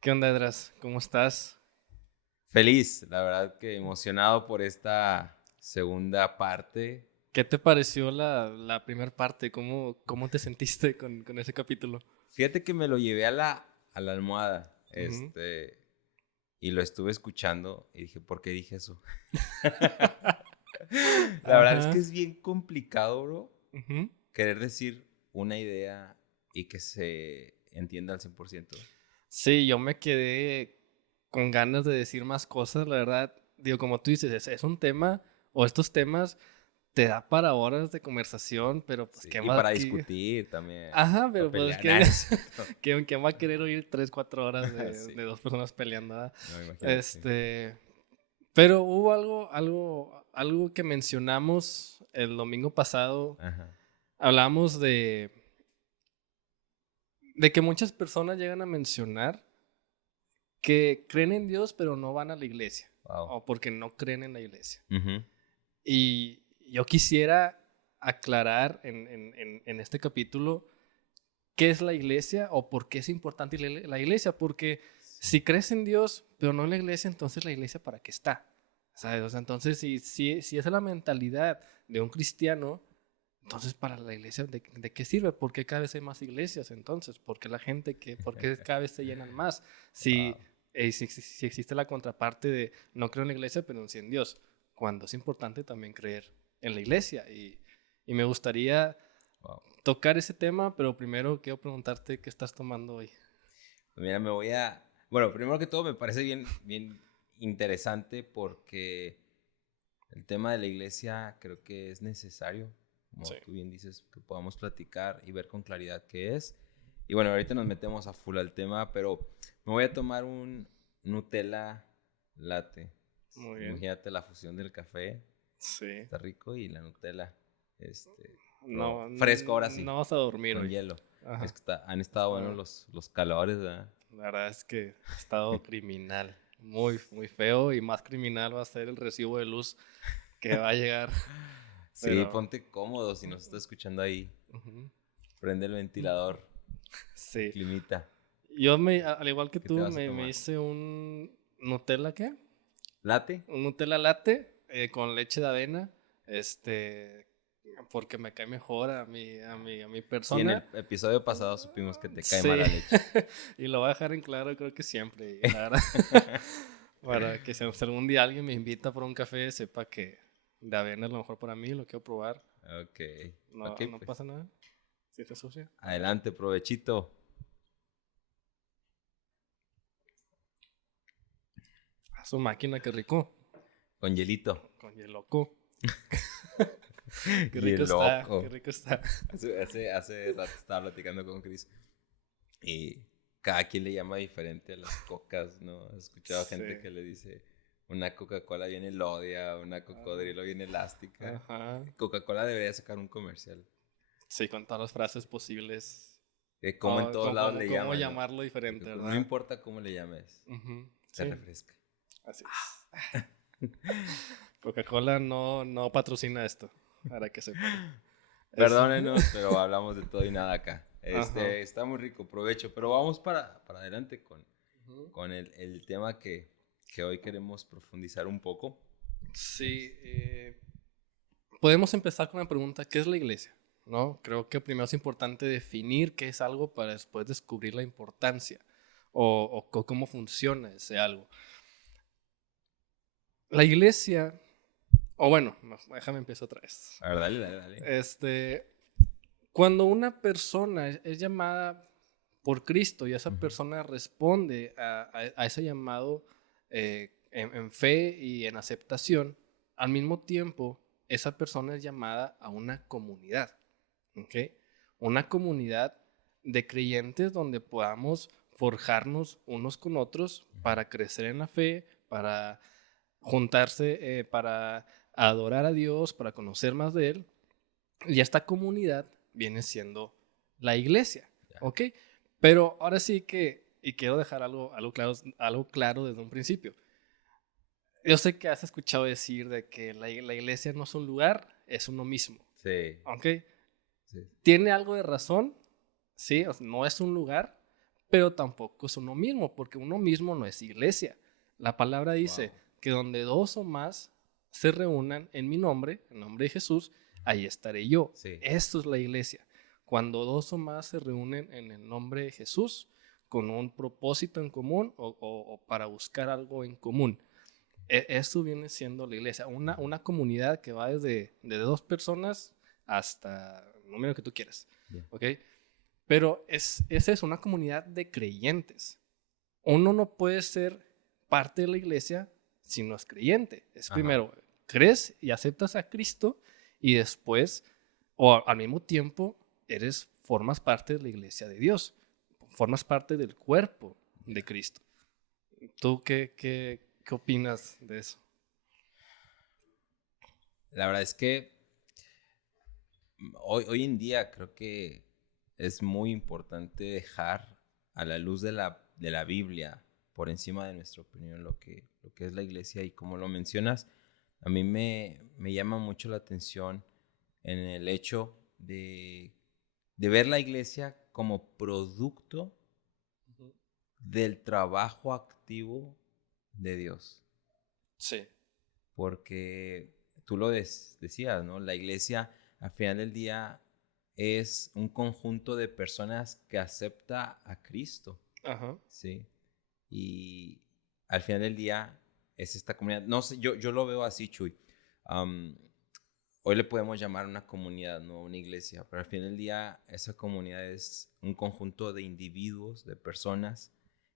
¿Qué onda, Edras? ¿Cómo estás? Feliz, la verdad que emocionado por esta segunda parte. ¿Qué te pareció la primera parte? ¿Cómo te sentiste con ese capítulo? Fíjate que me lo llevé a la almohada, Ujú. y lo estuve escuchando y dije, ¿por qué dije eso? La verdad es que Ajá. es bien complicado, bro, Ujú. querer decir una idea y que se entienda al 100%. Sí, yo me quedé con ganas de decir más cosas, la verdad. Digo, como tú dices, es un tema, o estos temas te da para horas de conversación, pero pues Sí, qué y más para que... discutir también, Ajá, para pero pues pelear, nada, no es cierto. ¿quién va a querer oír 3, 4 horas Sí, de dos personas peleando? ¿Verdad? no, imagínate. Este, Pero hubo algo que mencionamos el domingo pasado. Ajá, Hablamos de que muchas personas llegan a mencionar que creen en Dios, pero no van a la iglesia. wow. O porque no creen en la iglesia. Ujú. Y yo quisiera aclarar en este capítulo qué es la iglesia o por qué es importante la iglesia. Porque Sí. si crees en Dios, pero no en la iglesia, entonces la iglesia ¿para qué está? ¿Sabes? O sea, entonces, si esa es la mentalidad de un cristiano, entonces para la iglesia, ¿de qué sirve? ¿Por qué cada vez hay más iglesias entonces? ¿Por qué por qué cada vez se llenan más? Wow. Si existe la contraparte de no creo en la iglesia, pero sí en Dios, cuando es importante también creer en la iglesia. Y me gustaría Wow. tocar ese tema, pero primero quiero preguntarte qué estás tomando hoy. Mira, Bueno, primero que todo me parece bien interesante porque el tema de la iglesia creo que es necesario, como Sí. tú bien dices, que podamos platicar y ver con claridad qué es. Y bueno, ahorita nos metemos a full al tema, pero me voy a tomar un Nutella latte. Muy bien. Imagínate la fusión del café, Sí. está rico, y la Nutella, No, fresco ahora sí, no vas a dormir con hoy. hielo. Es Ajá. que han estado buenos Ah, los calores, ¿verdad? La verdad es que ha estado criminal. Muy, muy feo. Y más criminal va a ser el recibo de luz que va a llegar. Sí, Pero. ponte cómodo si nos está escuchando ahí. Ujú. Prende el ventilador, Sí. climita. Al igual que ¿Qué te tú, vas a me tomar? hice un Nutella, ¿qué? ¿Late? Un Nutella latte con leche de avena. Este. Porque me cae mejor a mi Sí, en persona. el episodio pasado supimos que te cae Sí. mala leche. Y lo voy a dejar en claro, creo que siempre. Y la verdad. Para que si algún día alguien me invita por un café, sepa que de avena es lo mejor para mí, lo quiero probar. Ok, ok, No pues. pasa nada. Si está sucia. Adelante, provechito. A su máquina, qué rico. Con hielito. Con loco. Qué Y rico el está, qué loco. rico está. Hace rato estaba platicando con Chris. Y cada quien le llama diferente a las cocas, ¿no? He escuchado Sí. gente que le dice una Coca-Cola viene Lodia, una cocodrilo viene elástica. Ajá. Coca-Cola debería sacar un comercial. Sí, con todas las frases posibles. Que como en Oh, todos lados le cómo llaman, ¿no? llamarlo De que diferente, no ¿verdad? importa cómo le llames, Ujú. te Sí, refresca. así es. Coca-Cola no patrocina esto, para que sepan. Es... Perdónenos, pero hablamos de todo y nada acá. Ajá. Está muy rico, provecho. Pero vamos para adelante Ujú. con el tema que hoy queremos profundizar un poco. Sí, podemos empezar con la pregunta, ¿qué es la iglesia? ¿No? Creo que primero es importante definir qué es algo para después descubrir la importancia o cómo funciona ese algo. La iglesia, o bueno, déjame empezar otra vez. A ver, dale, dale, dale. Este, Cuando una persona es llamada por Cristo y esa Ujú. persona responde a ese llamado en fe y en aceptación, al mismo tiempo esa persona es llamada a una comunidad, ¿ok? Una comunidad de creyentes donde podamos forjarnos unos con otros para crecer en la fe, para juntarse, para adorar a Dios, para conocer más de Él. Y esta comunidad viene siendo la iglesia, Ya. ¿ok? Pero ahora sí y quiero dejar algo claro desde un principio. Yo sé que has escuchado decir de que la iglesia no es un lugar, es uno mismo, Sí, ¿ok? sí. Tiene algo de razón, ¿sí? O sea, no es un lugar, pero tampoco es uno mismo, porque uno mismo no es iglesia. La palabra dice Wow. que donde dos o más se reúnan en mi nombre, en nombre de Jesús, ahí estaré yo. Sí. Esto es la iglesia. Cuando dos o más se reúnen en el nombre de Jesús con un propósito en común o para buscar algo en común. Esto viene siendo la iglesia, una comunidad que va de dos personas hasta el número que tú quieras. Yeah. ¿Ok? Pero esa es una comunidad de creyentes. Uno no puede ser parte de la iglesia si no es creyente. Es Ajá. primero, crees y aceptas a Cristo y después, o al mismo tiempo, formas parte de la iglesia de Dios. Formas parte del cuerpo de Cristo. ¿Tú qué opinas de eso? La verdad es que hoy en día creo que es muy importante dejar a la luz de la Biblia por encima de nuestra opinión lo que es la iglesia. Y como lo mencionas, a mí me llama mucho la atención en el hecho de ver la iglesia como producto del trabajo activo de Dios. Sí. Porque tú lo decías, ¿no? La iglesia, al final del día, es un conjunto de personas que acepta a Cristo. Ajá. Sí. Y al final del día es esta comunidad. No sé, yo lo veo así, Chuy. Hoy le podemos llamar una comunidad, no una iglesia, pero al final del día esa comunidad es un conjunto de individuos, de personas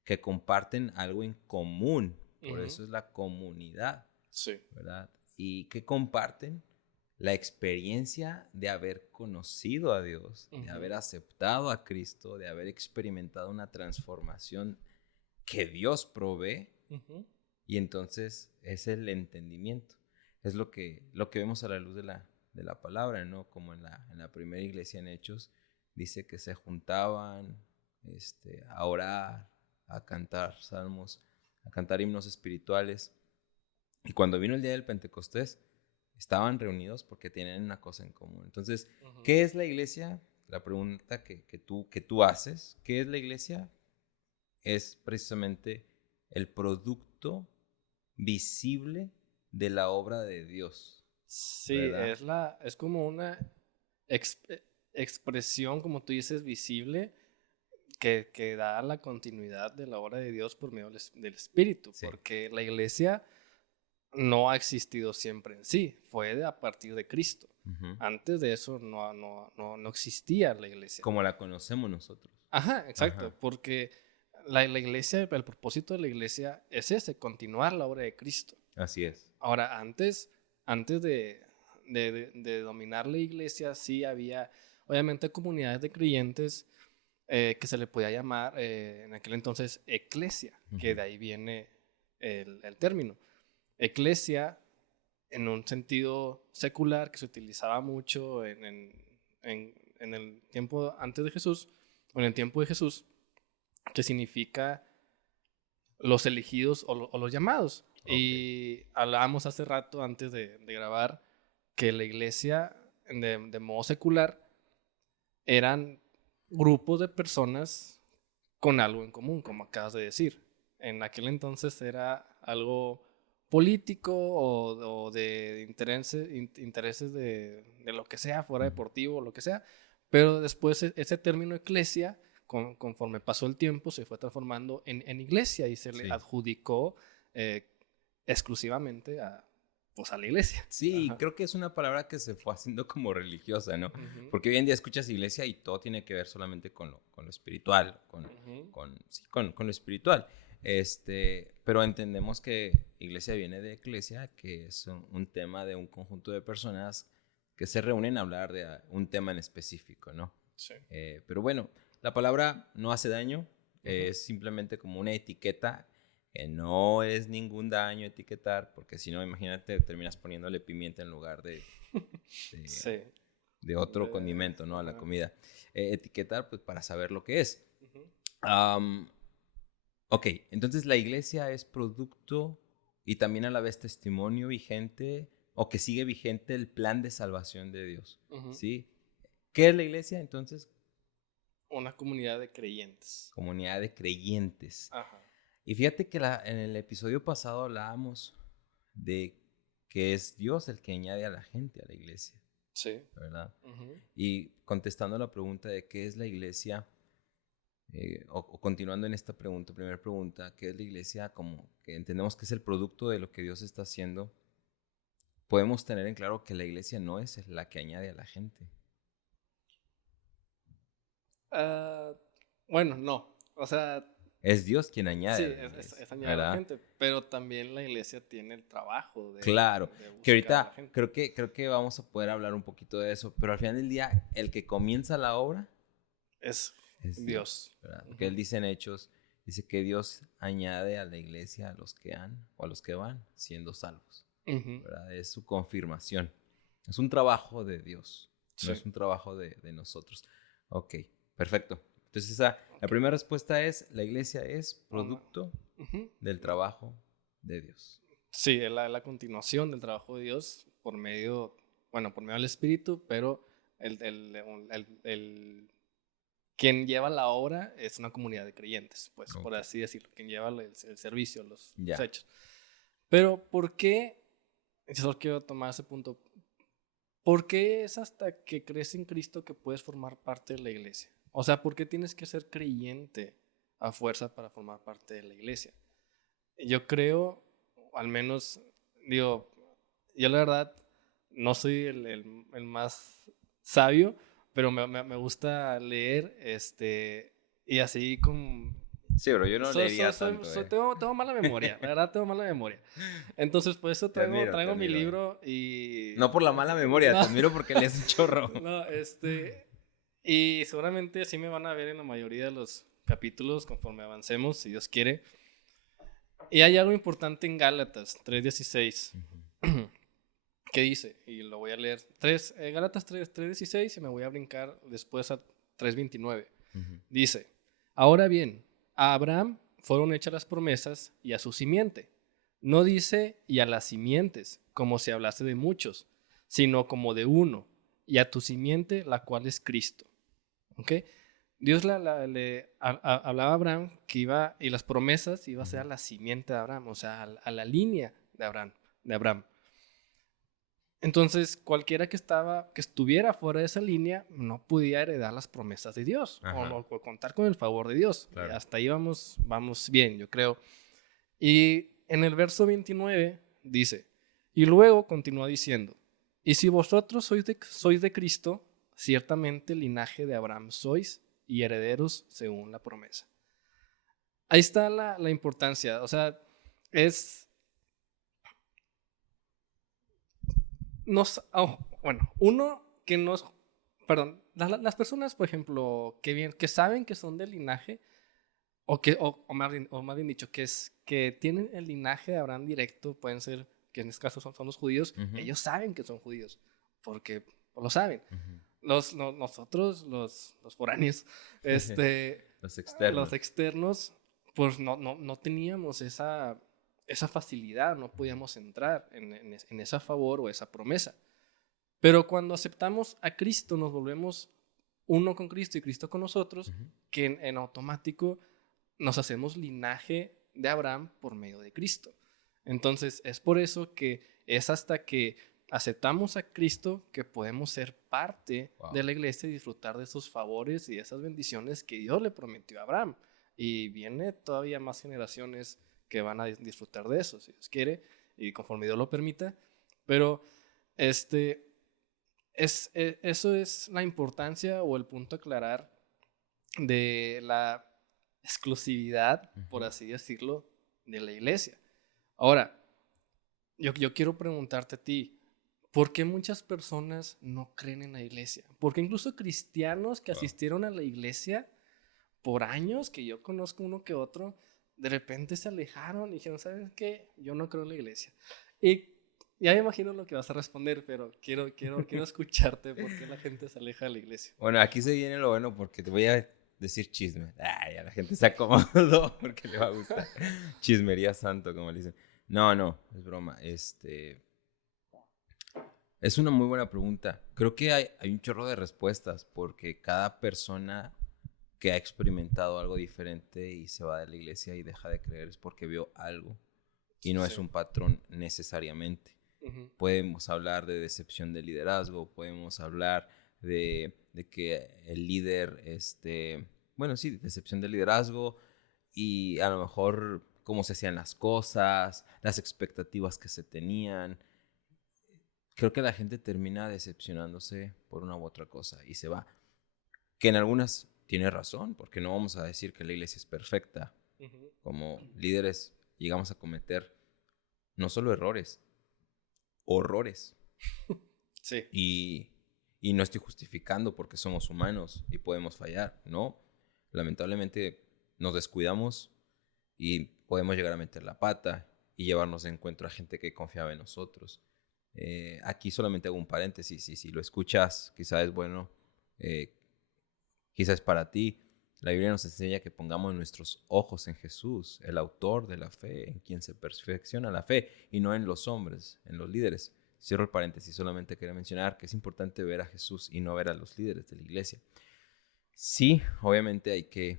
que comparten algo en común. Por eso es la comunidad. Sí. ¿Verdad? Y que comparten la experiencia de haber conocido a Dios, de haber aceptado a Cristo, de haber experimentado una transformación que Dios provee. Y entonces es el entendimiento. Es lo que vemos a la luz de la palabra, ¿no? Como en la primera iglesia en Hechos, dice que se juntaban a orar, a cantar salmos, a cantar himnos espirituales. Y cuando vino el día del Pentecostés, estaban reunidos porque tenían una cosa en común. Entonces, ¿qué es la iglesia? La pregunta que tú haces, ¿qué es la iglesia? Es precisamente el producto visible de la obra de Dios. Sí, ¿verdad? es como una expresión, como tú dices, visible que da la continuidad de la obra de Dios por medio del Espíritu, Sí. porque la iglesia no ha existido siempre en sí, fue a partir de Cristo. Antes de eso no existía la iglesia. Como la conocemos nosotros. Ajá, exacto, Ajá. porque la iglesia, el propósito de la iglesia es ese, continuar la obra de Cristo. Así es. Ahora, antes de dominar la iglesia, sí había, obviamente, comunidades de creyentes que se le podía llamar en aquel entonces eclesia, que de ahí viene el término. Eclesia, en un sentido secular, que se utilizaba mucho en el tiempo antes de Jesús, o en el tiempo de Jesús, que significa los elegidos o los llamados. Okay. Y hablábamos hace rato, antes de grabar, que la iglesia, de modo secular, eran grupos de personas con algo en común, como acabas de decir. En aquel entonces era algo político o de intereses de lo que sea, fuera deportivo o lo que sea, pero después ese término eclesia, conforme pasó el tiempo, se fue transformando en iglesia y se le adjudicó exclusivamente a la iglesia. Sí, creo que es una palabra que se fue haciendo como religiosa, ¿no? Porque hoy en día escuchas iglesia y todo tiene que ver solamente con lo espiritual, con lo espiritual. Pero entendemos que iglesia viene de eclesia, que es un tema de un conjunto de personas que se reúnen a hablar de un tema en específico, ¿no? Sí. Pero bueno, la palabra no hace daño, es simplemente como una etiqueta que no es ningún daño etiquetar, porque si no, imagínate, terminas poniéndole pimienta en lugar de otro condimento, ¿no? A la comida. Etiquetar, pues, para saber lo que es. Ok, entonces la iglesia es producto y también a la vez testimonio vigente o que sigue vigente el plan de salvación de Dios, ¿sí? ¿Qué es la iglesia? Entonces, una comunidad de creyentes. Comunidad de creyentes. Ajá. Y fíjate que en el episodio pasado hablábamos de que es Dios el que añade a la gente a la iglesia. Sí. ¿Verdad? Uh-huh. Y contestando la pregunta de qué es la iglesia, o continuando en esta pregunta, primera pregunta, ¿qué es la iglesia? Como que entendemos que es el producto de lo que Dios está haciendo, podemos tener en claro que la iglesia no es la que añade a la gente. Bueno, no. O sea, es Dios quien añade sí, a la iglesia, es añadir a la gente, pero también la iglesia tiene el trabajo de claro, de que buscar a la ahorita gente. creo que vamos a poder hablar un poquito de eso, pero al final del día, el que comienza la obra Es es Dios. ¿verdad? Porque él dice en Hechos, dice que Dios añade a la iglesia a los que han o a los que van siendo salvos. Uh-huh. ¿Verdad? Es su confirmación. Es un trabajo de Dios, Sí. no es un trabajo de nosotros. Ok, perfecto. Entonces la primera respuesta es, la iglesia es producto Uh-huh. del trabajo de Dios. Sí, es la continuación del trabajo de Dios por medio del Espíritu, pero quien lleva la obra es una comunidad de creyentes, pues, Okay. por así decirlo, quien lleva el servicio, los Ya. hechos. Pero, ¿por qué? Solo quiero tomar ese punto. ¿Por qué es hasta que crees en Cristo que puedes formar parte de la iglesia? O sea, ¿por qué tienes que ser creyente a fuerza para formar parte de la iglesia? Yo creo, al menos, digo, yo la verdad no soy el más sabio, pero me gusta leer, y así con... Sí, pero yo no leería tanto. Tengo mala memoria, la verdad tengo mala memoria. Entonces, por eso Te admiro, traigo mi libro y... No por la mala memoria, No. te admiro porque lees un chorro. No, y seguramente así me van a ver en la mayoría de los capítulos conforme avancemos, si Dios quiere. Y hay algo importante en Gálatas 3:16 que dice, y lo voy a leer, Gálatas 3:16 y me voy a brincar después a 3:29. Dice, ahora bien, a Abraham fueron hechas las promesas y a su simiente. No dice y a las simientes, como si hablase de muchos, sino como de uno, y a tu simiente, la cual es Cristo. ¿Ok? Dios le hablaba a Abraham que iba, y las promesas iba a ser a la simiente de Abraham, o sea, a la línea de Abraham. Entonces, cualquiera que estuviera fuera de esa línea no podía heredar las promesas de Dios o contar con el favor de Dios. Claro. Hasta ahí vamos bien, yo creo. Y en el verso 29 dice, y luego continúa diciendo, y si vosotros sois de Cristo, ciertamente linaje de Abraham sois y herederos según la promesa. Ahí está la importancia, o sea, las personas, por ejemplo, que saben que son del linaje, o más bien dicho, que tienen el linaje de Abraham directo, pueden ser, que en este caso son los judíos, ellos saben que son judíos, porque lo saben. Nosotros, los foráneos, los externos, pues no teníamos esa facilidad, no podíamos entrar en esa favor o esa promesa. Pero cuando aceptamos a Cristo, nos volvemos uno con Cristo y Cristo con nosotros, que en automático nos hacemos linaje de Abraham por medio de Cristo. Entonces, es por eso que es hasta que aceptamos a Cristo que podemos ser parte de la iglesia y disfrutar de esos favores y de esas bendiciones que Dios le prometió a Abraham. Y viene todavía más generaciones que van a disfrutar de eso, si Dios quiere, y conforme Dios lo permita. Pero eso es la importancia o el punto a aclarar de la exclusividad, por así decirlo, de la iglesia. Ahora, yo quiero preguntarte a ti, ¿por qué muchas personas no creen en la iglesia? Porque incluso cristianos que asistieron a la iglesia por años, que yo conozco uno que otro, de repente se alejaron y dijeron, ¿sabes qué? Yo no creo en la iglesia. Y ya me imagino lo que vas a responder, pero quiero escucharte por qué la gente se aleja de la iglesia. Bueno, aquí se viene lo bueno porque te voy a decir chisme. Ay, a la gente se acomodó porque le va a gustar. Chismería santo, como le dicen. No, es broma. Es una muy buena pregunta. Creo que hay un chorro de respuestas porque cada persona que ha experimentado algo diferente y se va de la iglesia y deja de creer es porque vio algo y no es un patrón necesariamente. Podemos hablar de decepción de liderazgo, podemos hablar de que el líder, bueno, sí, decepción de liderazgo y a lo mejor cómo se hacían las cosas, las expectativas que se tenían. Creo que la gente termina decepcionándose por una u otra cosa y se va. Que en algunas tiene razón, porque no vamos a decir que la iglesia es perfecta. Como líderes llegamos a cometer no solo errores, horrores. Sí. Y no estoy justificando porque somos humanos y podemos fallar, ¿no? Lamentablemente nos descuidamos y podemos llegar a meter la pata y llevarnos de encuentro a gente que confiaba en nosotros. Aquí solamente hago un paréntesis y si lo escuchas, quizás es bueno, quizás es para ti. La Biblia nos enseña que pongamos nuestros ojos en Jesús, el autor de la fe, en quien se perfecciona la fe, y no en los hombres, en los líderes. Cierro el paréntesis, solamente quería mencionar que es importante ver a Jesús y no ver a los líderes de la iglesia. Sí, obviamente hay que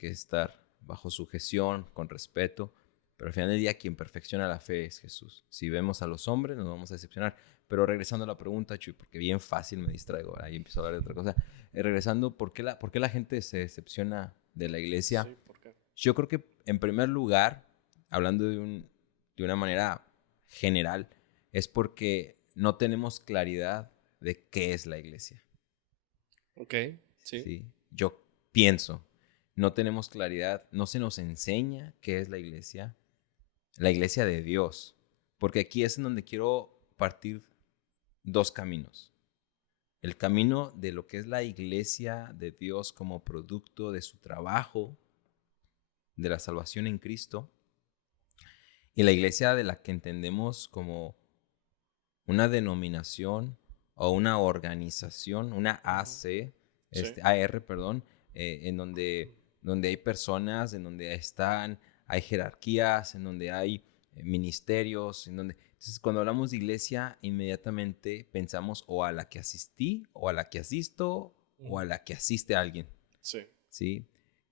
estar bajo sujeción, con respeto, pero al final del día quien perfecciona la fe es Jesús. Si vemos a los hombres nos vamos a decepcionar. Pero regresando a la pregunta, Chuy, porque bien fácil me distraigo, ahí empiezo a hablar de otra cosa. Regresando, ¿por qué la gente se decepciona de la iglesia? Sí, ¿por qué? Yo creo que en primer lugar, hablando de una manera general, es porque no tenemos claridad de qué es la iglesia. Ok, sí. Sí, yo pienso, no tenemos claridad, no se nos enseña qué es la iglesia de Dios, porque aquí es en donde quiero partir dos caminos. El camino de lo que es la iglesia de Dios como producto de su trabajo, de la salvación en Cristo, y la iglesia de la que entendemos como una denominación o una organización, una AC, Sí. AR, perdón, en donde hay personas, en donde hay jerarquías, en donde hay ministerios, entonces cuando hablamos de iglesia, inmediatamente pensamos o a la que asistí, o a la que asisto, o a la que asiste a alguien. Sí. ¿Sí?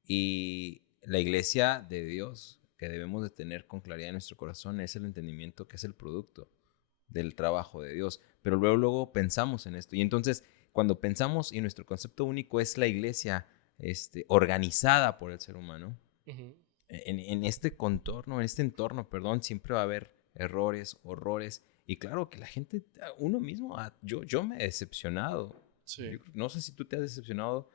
Y la iglesia de Dios que debemos de tener con claridad en nuestro corazón es el entendimiento que es el producto del trabajo de Dios. Pero luego pensamos en esto. Y entonces, cuando pensamos y nuestro concepto único es la iglesia organizada por el ser humano, en este entorno, siempre va a haber errores, horrores. Y claro que la gente, uno mismo, yo me he decepcionado. Sí. No sé si tú te has decepcionado,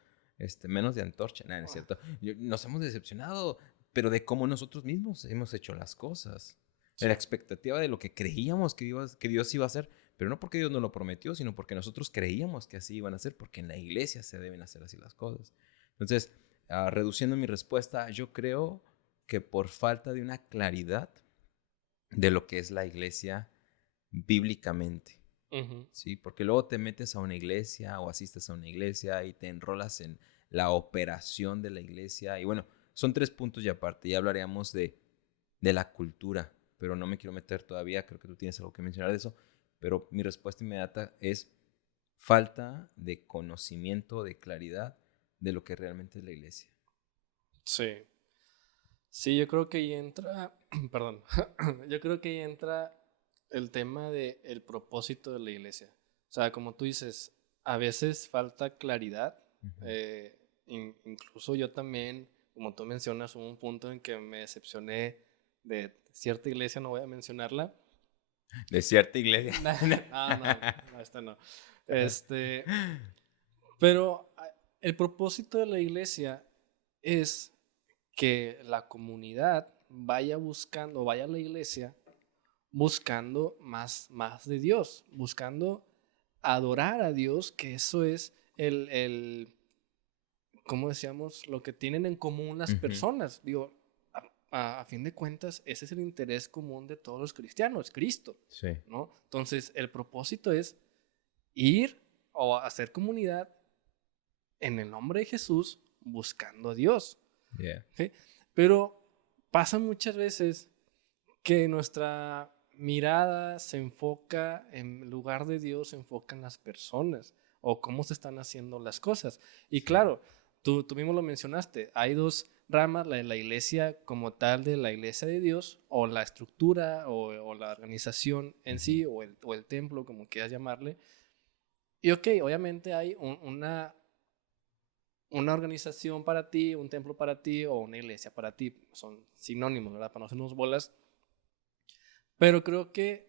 menos de Antorcha, nada, no es cierto. Nos hemos decepcionado, pero de cómo nosotros mismos hemos hecho las cosas. Sí. La expectativa de lo que creíamos que Dios iba a hacer, pero no porque Dios nos lo prometió, sino porque nosotros creíamos que así iban a ser, porque en la iglesia se deben hacer así las cosas. Entonces, reduciendo mi respuesta, yo creo que por falta de una claridad de lo que es la iglesia bíblicamente. ¿Sí? Porque luego te metes a una iglesia o asistes a una iglesia y te enrolas en la operación de la iglesia. Y bueno, son 3 puntos y aparte. Ya hablaríamos de la cultura, pero no me quiero meter todavía. Creo que tú tienes algo que mencionar de eso. Pero mi respuesta inmediata es falta de conocimiento, de claridad de lo que realmente es la iglesia. Sí. Sí, yo creo que ahí entra, perdón, yo creo que ahí entra el tema del propósito de la iglesia. O sea, como tú dices, a veces falta claridad. Incluso yo también, como tú mencionas, hubo un punto en que me decepcioné de cierta iglesia, no voy a mencionarla. De cierta iglesia. No, esta no. Pero el propósito de la iglesia es que la comunidad vaya a la iglesia buscando más de Dios, buscando adorar a Dios, que eso es ¿cómo decíamos? Lo que tienen en común las personas. Digo, a fin de cuentas, ese es el interés común de todos los cristianos, Cristo. Sí. ¿No? Entonces, el propósito es ir o hacer comunidad en el nombre de Jesús buscando a Dios. Yeah. ¿Sí? Pero pasa muchas veces que nuestra mirada se enfoca, en lugar de Dios, se enfoca en las personas o cómo se están haciendo las cosas. Y claro, tú mismo lo mencionaste, hay dos ramas, la iglesia como tal de la iglesia de Dios, o la estructura, o la organización en sí, o el templo, como quieras llamarle. Y ok, obviamente hay una organización para ti, un templo para ti, o una iglesia para ti. Son sinónimos, ¿verdad? Para no hacernos bolas. Pero creo que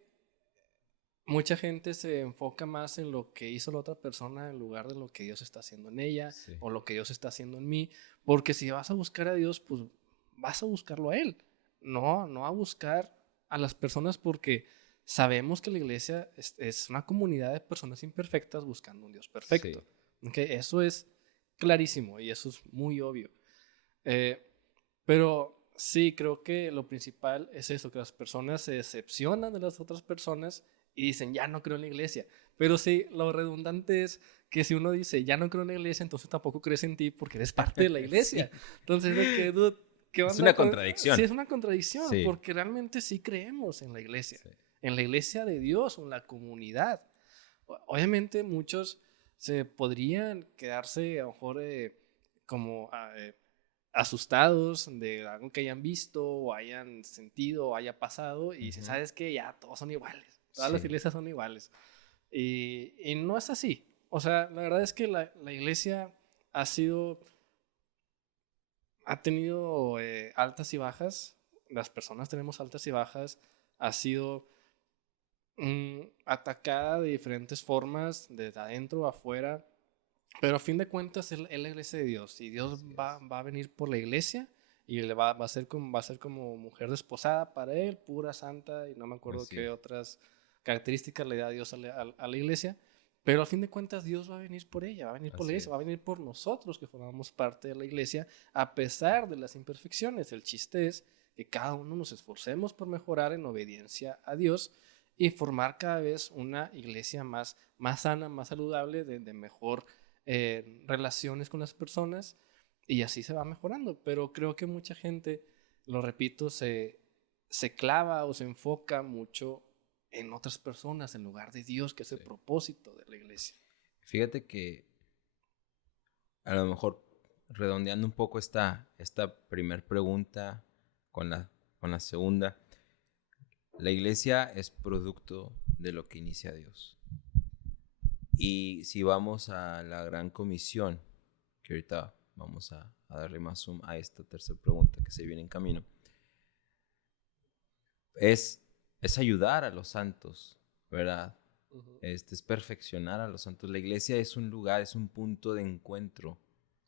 mucha gente se enfoca más en lo que hizo la otra persona en lugar de lo que Dios está haciendo en ella, Sí. o lo que Dios está haciendo en mí. Porque si vas a buscar a Dios, pues vas a buscarlo a Él. No a buscar a las personas, porque sabemos que la iglesia es una comunidad de personas imperfectas buscando un Dios perfecto. Sí. ¿Okay? Eso es clarísimo y eso es muy obvio. Pero sí, creo que lo principal es eso, que las personas se decepcionan de las otras personas y dicen, ya no creo en la iglesia. Pero sí, lo redundante es que si uno dice, ya no creo en la iglesia, entonces tampoco crees en ti porque eres parte de la iglesia. Sí. Entonces, de que, dude, ¿qué onda? Es una contradicción. Sí, es una contradicción, Sí. porque realmente sí creemos en la iglesia. Sí. En la iglesia de Dios, en la comunidad. Obviamente muchos se podrían quedarse a lo mejor como asustados de algo que hayan visto o hayan sentido o haya pasado y dicen, ¿sabes qué? Ya todos son iguales, todas las iglesias son iguales. Y no es así. O sea, la verdad es que la iglesia ha tenido altas y bajas, las personas tenemos altas y bajas, ha sido atacada de diferentes formas, desde adentro a afuera, pero a fin de cuentas es la iglesia de Dios, y Dios va a venir por la iglesia y va a ser como mujer desposada para él, pura, santa, y no me acuerdo qué otras características le da Dios a la iglesia, pero a fin de cuentas Dios va a venir por ella, va a venir por la iglesia, va a venir por nosotros que formamos parte de la iglesia, a pesar de las imperfecciones. El chiste es que cada uno nos esforcemos por mejorar en obediencia a Dios y formar cada vez una iglesia más sana, más saludable, de mejor relaciones con las personas, y así se va mejorando. Pero creo que mucha gente, lo repito, se clava o se enfoca mucho en otras personas en lugar de Dios, que es el propósito de la iglesia. Fíjate que a lo mejor redondeando un poco esta primer pregunta con la segunda, la iglesia es producto de lo que inicia Dios. Y si vamos a la gran comisión, que ahorita vamos a darle más zoom a esta tercera pregunta que se viene en camino, es ayudar a los santos, ¿verdad? Es perfeccionar a los santos. La iglesia es un lugar, es un punto de encuentro,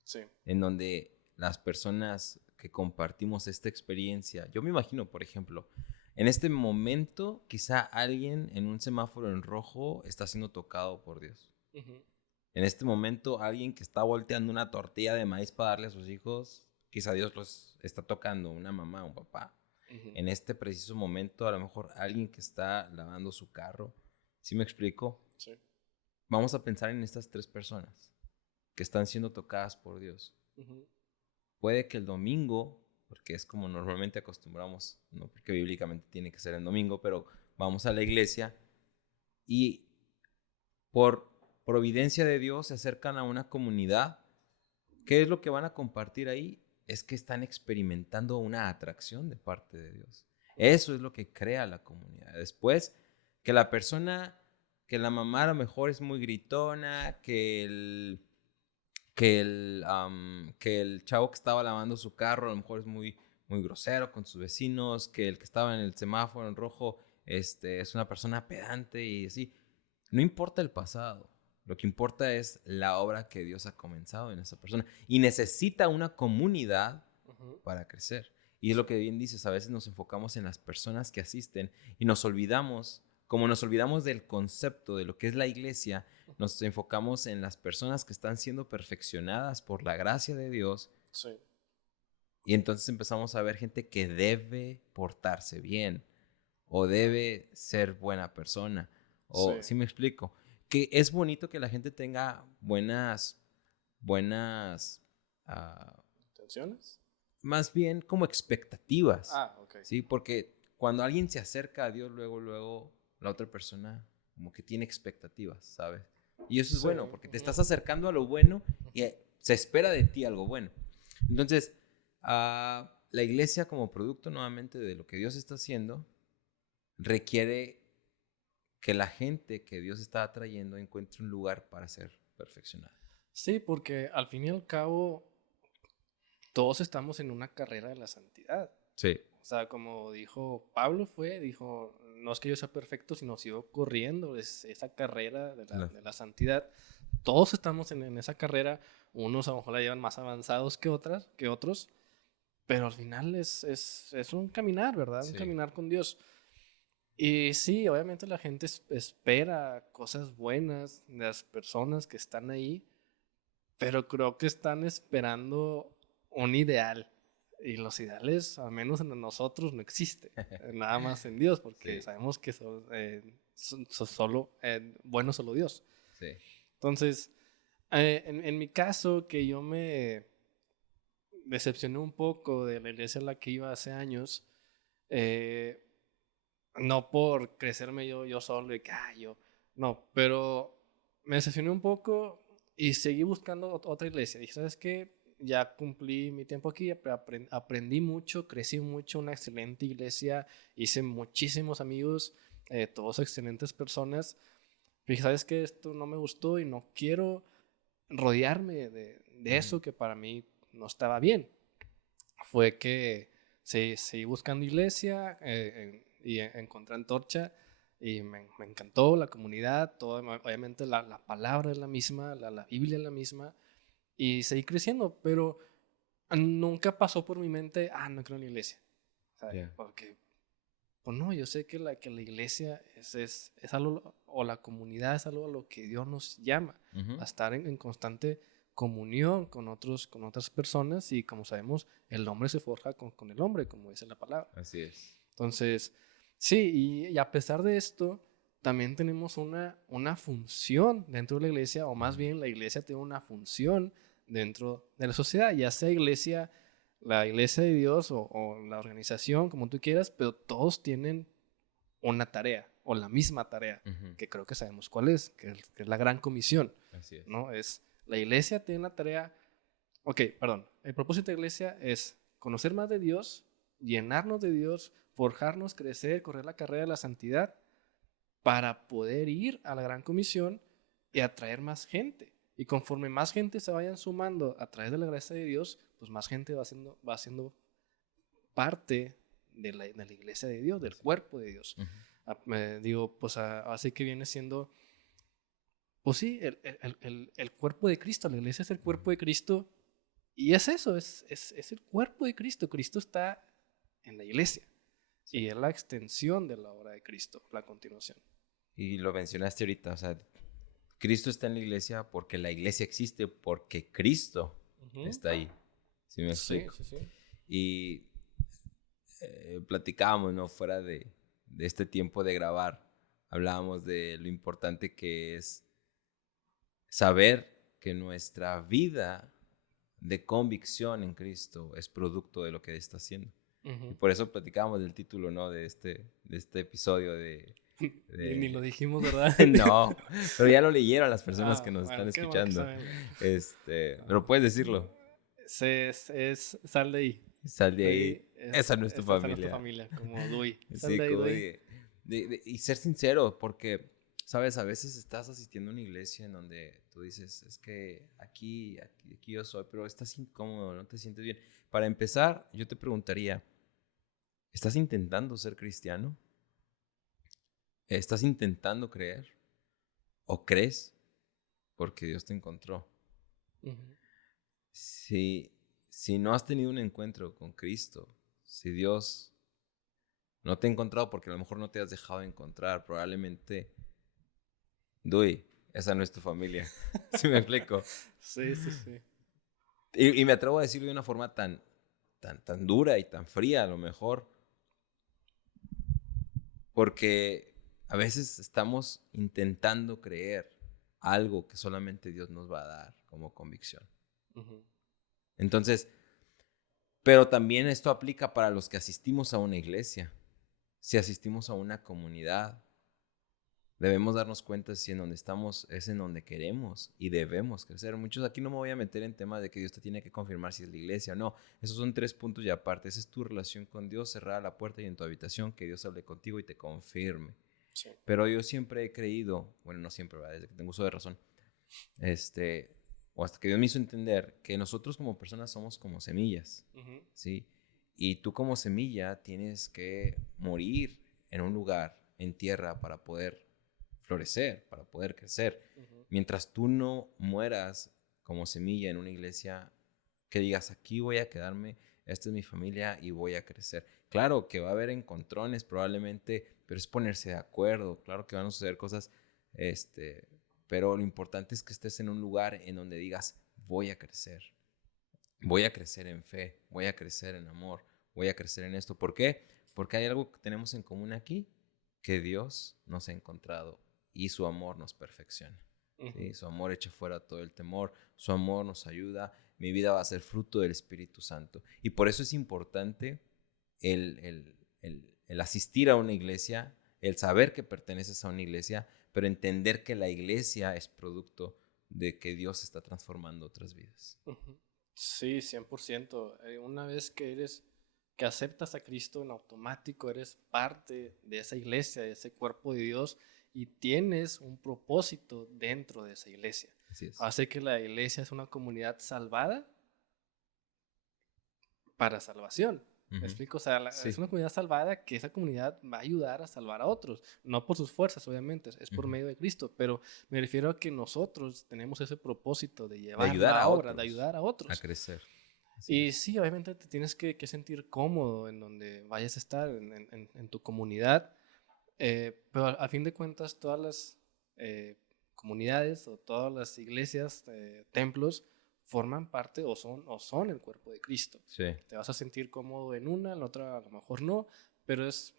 sí, en donde las personas que compartimos esta experiencia, yo me imagino, por ejemplo, en este momento quizá alguien en un semáforo en rojo está siendo tocado por Dios. En este momento alguien que está volteando una tortilla de maíz para darle a sus hijos, quizá Dios los está tocando, una mamá, un papá. En este preciso momento a lo mejor alguien que está lavando su carro. ¿Sí me explico? Sí. Vamos a pensar en estas tres personas que están siendo tocadas por Dios. Puede que el domingo, porque es como normalmente acostumbramos, no porque bíblicamente tiene que ser el domingo, pero vamos a la iglesia y por providencia de Dios se acercan a una comunidad. ¿Qué es lo que van a compartir ahí? Es que están experimentando una atracción de parte de Dios. Eso es lo que crea la comunidad. Después, que la persona, que la mamá a lo mejor es muy gritona, que el chavo que estaba lavando su carro a lo mejor es muy, muy grosero con sus vecinos, que el que estaba en el semáforo en rojo es una persona pedante y así. No importa el pasado. Lo que importa es la obra que Dios ha comenzado en esa persona. Y necesita una comunidad para crecer. Y es lo que bien dices, a veces nos enfocamos en las personas que asisten y nos olvidamos, como nos olvidamos del concepto de lo que es la iglesia, nos enfocamos en las personas que están siendo perfeccionadas por la gracia de Dios. Sí. Y entonces empezamos a ver gente que debe portarse bien o debe ser buena persona. O, ¿sí me explico? Que es bonito que la gente tenga buenas ¿intenciones? Más bien como expectativas. Ok. Sí, porque cuando alguien se acerca a Dios, luego la otra persona como que tiene expectativas, ¿sabes? Y eso es bueno, porque te estás acercando a lo bueno y se espera de ti algo bueno. Entonces, la iglesia como producto nuevamente de lo que Dios está haciendo requiere que la gente que Dios está atrayendo encuentre un lugar para ser perfeccionada. Sí, porque al fin y al cabo todos estamos en una carrera de la santidad. Sí. O sea, como dijo Pablo dijo, no es que yo sea perfecto, sino sigo corriendo esa carrera de la santidad. Todos estamos en esa carrera, unos a lo mejor la llevan más avanzados que otros, pero al final es un caminar, ¿verdad? Sí. Un caminar con Dios. Y sí, obviamente la gente espera cosas buenas de las personas que están ahí, pero creo que están esperando un ideal. Y los ideales, al menos en nosotros, no existen. Nada más en Dios, porque Sí. sabemos que bueno solo Dios. Sí. Entonces, en mi caso, que yo me decepcioné un poco de la iglesia en la que iba hace años, no por crecerme yo solo y que, no, pero me decepcioné un poco y seguí buscando otra iglesia. Dije, ¿sabes qué? Ya cumplí mi tiempo aquí, aprendí mucho, crecí mucho, una excelente iglesia, hice muchísimos amigos, todos excelentes personas. Dije, ¿sabes qué? Esto no me gustó y no quiero rodearme de eso que para mí no estaba bien. Fue que seguí buscando iglesia y encontré Antorcha y me encantó la comunidad, todo, obviamente la palabra es la misma, la Biblia es la misma y seguí creciendo, pero nunca pasó por mi mente, no creo en la iglesia. Yeah. Porque, pues no, yo sé que la iglesia es algo, o la comunidad es algo a lo que Dios nos llama, a estar en constante comunión con otras personas y como sabemos, el hombre se forja con el hombre, como dice la palabra. Así es. Entonces, sí, y a pesar de esto, también tenemos una función dentro de la iglesia, o más bien la iglesia tiene una función dentro de la sociedad, ya sea la iglesia de Dios o la organización, como tú quieras, pero todos tienen una tarea o la misma tarea, que creo que sabemos cuál es, que es la gran comisión. Así es. ¿No? La iglesia tiene una tarea, el propósito de la iglesia es conocer más de Dios, llenarnos de Dios, forjarnos, crecer, correr la carrera de la santidad para poder ir a la gran comisión y atraer más gente. Y conforme más gente se vayan sumando a través de la gracia de Dios, pues más gente va siendo parte de la iglesia de Dios, del cuerpo de Dios. Pues así que viene siendo, pues sí, el cuerpo de Cristo. La iglesia es el cuerpo de Cristo y es eso, es el cuerpo de Cristo. Cristo está en la iglesia y es la extensión de la obra de Cristo, la continuación. Y lo mencionaste ahorita, o sea, Cristo está en la iglesia porque la iglesia existe, porque Cristo está ahí. ¿Sí me explico? Sí. Y platicábamos, ¿no? Fuera de este tiempo de grabar, hablábamos de lo importante que es saber que nuestra vida de convicción en Cristo es producto de lo que está haciendo. Y por eso platicábamos del título, ¿no? De este episodio Ni lo dijimos, ¿verdad? No, pero ya lo leyeron las personas que nos están escuchando. Pero puedes decirlo. Es sal de ahí. Sal de ahí. Esa no es tu familia. Esa no es tu familia, como Dui. Sal de ahí, Dui. Y ser sincero, porque, sabes, a veces estás asistiendo a una iglesia en donde tú dices, es que aquí yo soy, pero estás incómodo, no te sientes bien. Para empezar, yo te preguntaría, ¿estás intentando ser cristiano? ¿Estás intentando creer? ¿O crees porque Dios te encontró? Si no has tenido un encuentro con Cristo, si Dios no te ha encontrado porque a lo mejor no te has dejado encontrar, probablemente, esa no es tu familia. ¿Sí me explico? Sí. Y me atrevo a decirlo de una forma tan dura y tan fría a lo mejor, porque a veces estamos intentando creer algo que solamente Dios nos va a dar como convicción. Entonces, pero también esto aplica para los que asistimos a una iglesia. Si asistimos a una comunidad, Debemos darnos cuenta si en donde estamos es en donde queremos y debemos crecer. Muchos aquí no me voy a meter en temas de que Dios te tiene que confirmar si es la iglesia o no. Esos son 3 puntos y aparte. Esa es tu relación con Dios, cerrada la puerta y en tu habitación, que Dios hable contigo y te confirme. Sí. Pero yo siempre he creído, bueno, no siempre, ¿verdad? Desde que tengo uso de razón, o hasta que Dios me hizo entender que nosotros como personas somos como semillas, Uh-huh. ¿sí? Y tú como semilla tienes que morir en un lugar, en tierra, para poder florecer, para poder crecer. Uh-huh. Mientras tú no mueras como semilla en una iglesia, que digas, aquí voy a quedarme, esta es mi familia y voy a crecer. Claro que va a haber encontrones probablemente, pero es ponerse de acuerdo. Claro que van a suceder cosas, pero lo importante es que estés en un lugar en donde digas, voy a crecer. Voy a crecer en fe, voy a crecer en amor, voy a crecer en esto. ¿Por qué? Porque hay algo que tenemos en común aquí, que Dios nos ha encontrado y su amor nos perfecciona. Uh-huh. ¿Sí? Su amor echa fuera todo el temor, su amor nos ayuda, mi vida va a ser fruto del Espíritu Santo. Y por eso es importante el asistir a una iglesia, el saber que perteneces a una iglesia, pero entender que la iglesia es producto de que Dios está transformando otras vidas. Uh-huh. Sí, 100%. Una vez que aceptas a Cristo, en automático eres parte de esa iglesia, de ese cuerpo de Dios, y tienes un propósito dentro de esa iglesia. Así es. Hace que la iglesia es una comunidad salvada para salvación. ¿Me explico? O sea, Sí. es una comunidad salvada que esa comunidad va a ayudar a salvar a otros. No por sus fuerzas, obviamente, es por medio de Cristo, pero me refiero a que nosotros tenemos ese propósito de llevar ayudar la a obra, otros, de ayudar a otros. a crecer. Y sí, obviamente te tienes que sentir cómodo en donde vayas a estar, en tu comunidad, pero a fin de cuentas todas las comunidades o todas las iglesias, templos, forman parte o son el cuerpo de Cristo. Sí. Te vas a sentir cómodo en una, en la otra a lo mejor no, pero es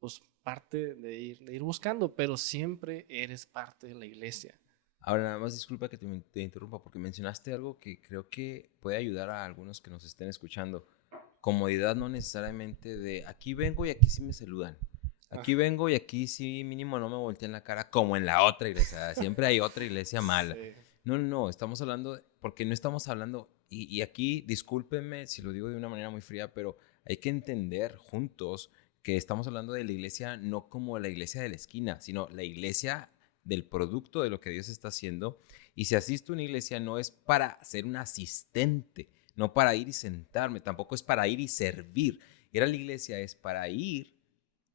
pues parte de ir buscando, pero siempre eres parte de la iglesia. Ahora, nada más disculpa que te interrumpa porque mencionaste algo que creo que puede ayudar a algunos que nos estén escuchando. Comodidad no necesariamente de aquí vengo y aquí sí me saludan. Aquí vengo y aquí sí mínimo no me voltean la cara como en la otra iglesia. Siempre hay otra iglesia mala. Sí. No, estamos hablando, porque no estamos hablando, y aquí discúlpenme si lo digo de una manera muy fría, pero hay que entender juntos que estamos hablando de la iglesia no como la iglesia de la esquina, sino la iglesia del producto de lo que Dios está haciendo. Y si asisto a una iglesia no es para ser un asistente, no para ir y sentarme, tampoco es para ir y servir. Ir a la iglesia es para ir,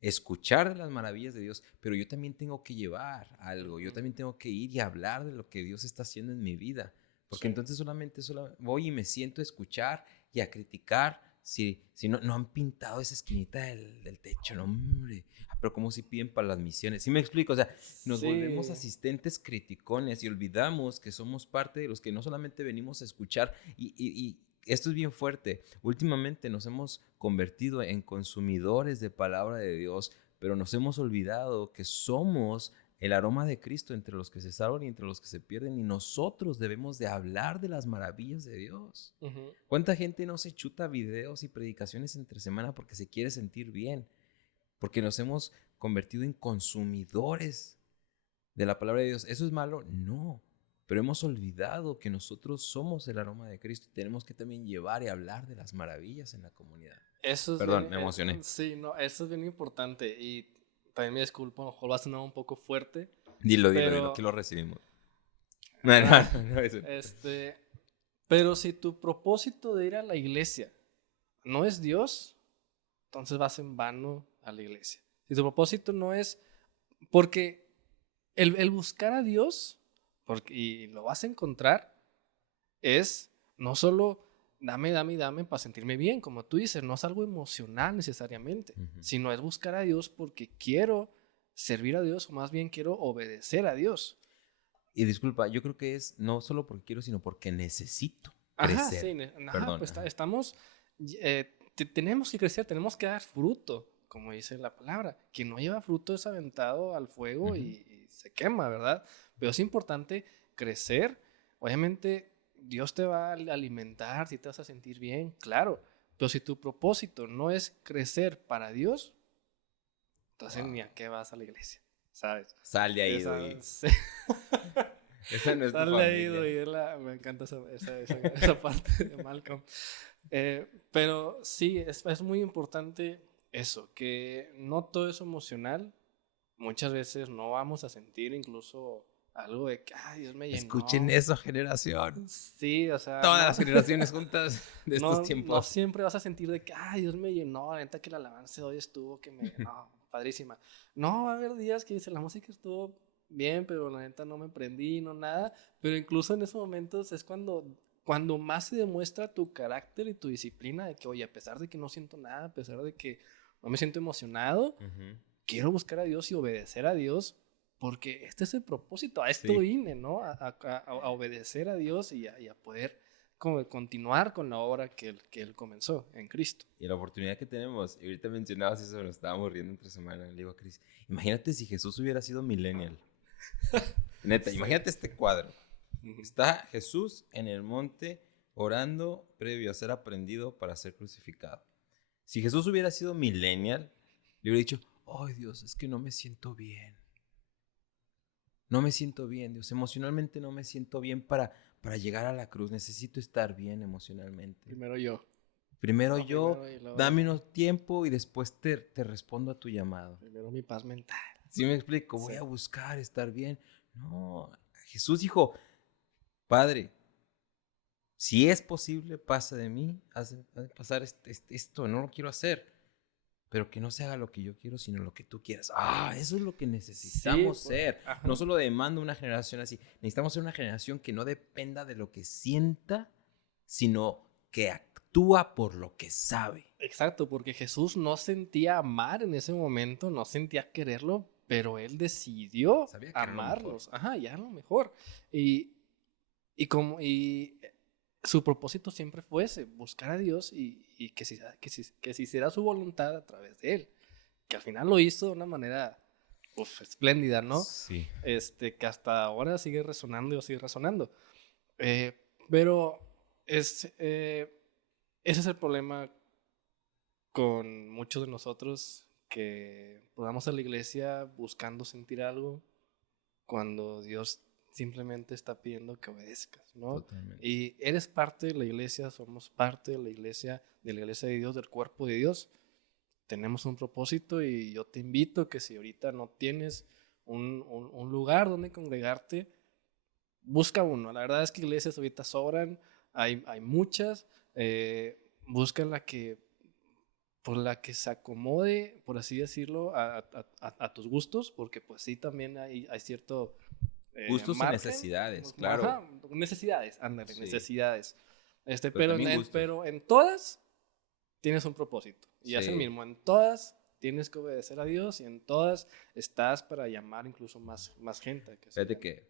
escuchar las maravillas de Dios, pero yo también tengo que llevar algo, yo también tengo que ir y hablar de lo que Dios está haciendo en mi vida, porque entonces solamente voy y me siento a escuchar y a criticar si no han pintado esa esquinita del techo, no hombre, pero como si piden para las misiones, ¿sí me explico? O sea, nos volvemos asistentes criticones y olvidamos que somos parte de los que no solamente venimos a escuchar y esto es bien fuerte. Últimamente nos hemos convertido en consumidores de palabra de Dios, pero nos hemos olvidado que somos el aroma de Cristo entre los que se salvan y entre los que se pierden, y nosotros debemos de hablar de las maravillas de Dios. Uh-huh. ¿Cuánta gente no se chuta videos y predicaciones entre semana porque se quiere sentir bien? Porque nos hemos convertido en consumidores de la palabra de Dios. ¿Eso es malo? No. Pero hemos olvidado que nosotros somos el aroma de Cristo y tenemos que también llevar y hablar de las maravillas en la comunidad. Perdón, me emocioné. Sí, no, eso es bien importante y también me disculpo, a lo mejor va a sonar un poco fuerte. Dilo, aquí lo recibimos. Pero si tu propósito de ir a la iglesia no es Dios, entonces vas en vano a la iglesia. Si tu propósito no es, porque el buscar a Dios, y lo vas a encontrar, es no solo dame para sentirme bien, como tú dices, no es algo emocional necesariamente, sino es buscar a Dios porque quiero servir a Dios, o más bien quiero obedecer a Dios. Y disculpa, yo creo que es no solo porque quiero, sino porque necesito crecer. Perdón, pues estamos, tenemos que crecer, tenemos que dar fruto, como dice la palabra. Quien no lleva fruto es aventado al fuego y se quema, ¿verdad? Pero es importante crecer. Obviamente Dios te va a alimentar, si te vas a sentir bien, claro. Pero si tu propósito no es crecer para Dios, entonces ni a qué vas a la iglesia. ¿sabes? Sal de ahí, Esa, Doi. sí. Esa no es tu Sal de ahí, familia. me encanta esa parte de Malcolm. Pero sí, es muy importante eso, que no todo es emocional. Muchas veces no vamos a sentir incluso algo de que, ay, Dios me Escuchen llenó. eso, generación. Sí, o sea, Todas no, las generaciones juntas de estos no tiempos. siempre vas a sentir de que, ay, Dios me llenó, la neta que la alabanza de hoy estuvo, que me llenó, padrísima. No, va a haber días que dice, la música estuvo bien, pero la neta no me prendí, no nada. Pero incluso en esos momentos es cuando más se demuestra tu carácter y tu disciplina de que, oye, a pesar de que no siento nada, a pesar de que no me siento emocionado, Ujú. quiero buscar a Dios y obedecer a Dios, porque este es el propósito, a esto Sí. vine, ¿no? A obedecer a Dios y a poder como continuar con la obra que él comenzó en Cristo. Y la oportunidad que tenemos, y ahorita mencionabas eso, nos estábamos riendo entre semana. Le digo a Cris, imagínate si Jesús hubiera sido millennial. Neta, Sí. imagínate este cuadro. Ujú. Está Jesús en el monte orando previo a ser aprendido para ser crucificado. Si Jesús hubiera sido millennial, le hubiera dicho, ay Dios, es que no me siento bien. No me siento bien, Dios. Emocionalmente no me siento bien para llegar a la cruz. Necesito estar bien emocionalmente. Primero yo. Primero No, yo, primero y luego dame yo. unos tiempo y después te respondo a tu llamado. Primero mi paz mental. ¿Sí me explico? Sí. Voy a buscar estar bien. No, Jesús dijo, Padre, si es posible, pasa de mí, haz pasar esto, no lo quiero hacer, pero que no se haga lo que yo quiero, sino lo que tú quieras. Eso es lo que necesitamos Sí, ser. ajá. No solo demanda una generación así, necesitamos ser una generación que no dependa de lo que sienta, sino que actúa por lo que sabe. Exacto, porque Jesús no sentía amar en ese momento, no sentía quererlo, pero él decidió Sabía que era lo mejor. amarlos. Ajá, ya lo mejor. Y su propósito siempre fue ese, buscar a Dios y que se hiciera su voluntad a través de él. Que al final lo hizo de una manera espléndida, ¿no? Sí. Que hasta ahora sigue resonando y sigue resonando. Eh, pero ese es el problema con muchos de nosotros, que podamos a la iglesia buscando sentir algo cuando Dios simplemente está pidiendo que obedezcas, ¿no? Totalmente. Y eres parte de la iglesia, somos parte de la iglesia de Dios, del cuerpo de Dios. Tenemos un propósito y yo te invito que si ahorita no tienes un lugar donde congregarte, busca uno. La verdad es que iglesias ahorita sobran, hay muchas. Busca por la que se acomode, por así decirlo, a tus gustos, porque pues sí, también hay cierto Gustos y margen. necesidades, Ajá, claro. necesidades, ándale, Sí. necesidades. Pero también gustos. Pero en todas tienes un propósito. Y es el Sí. mismo, en todas tienes que obedecer a Dios y en todas estás para llamar incluso más gente. Fíjate que